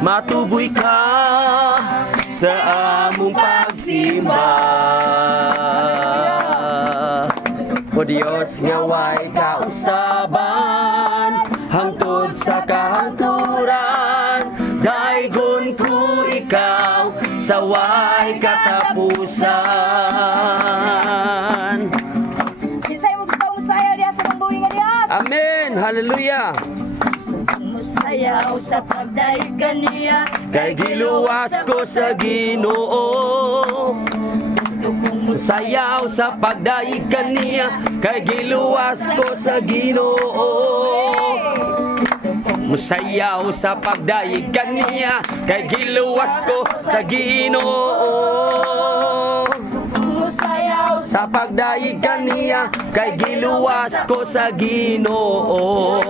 matuboy ka sa among pagsimba. O Dios nga way kausaban hangtod sa kahangturan, daygon ko ikaw sa way katapusan. Kinsay mo gusto mo sayaw diya sa pambuhi nga Dios. Amen. Hallelujah. Sayaw sa pagdaig kaniya, Kay giluwas ko sa Ginoo. gusto kong Sayaw sa pagdaig kaniya, kay giluwas ko sa Ginoo. Musayaw sa pagdaig kaniya, kay giluwas ko sa Ginoo. sayaw Sa pagdaig kaniya, kay giluwas ko sa Ginoo.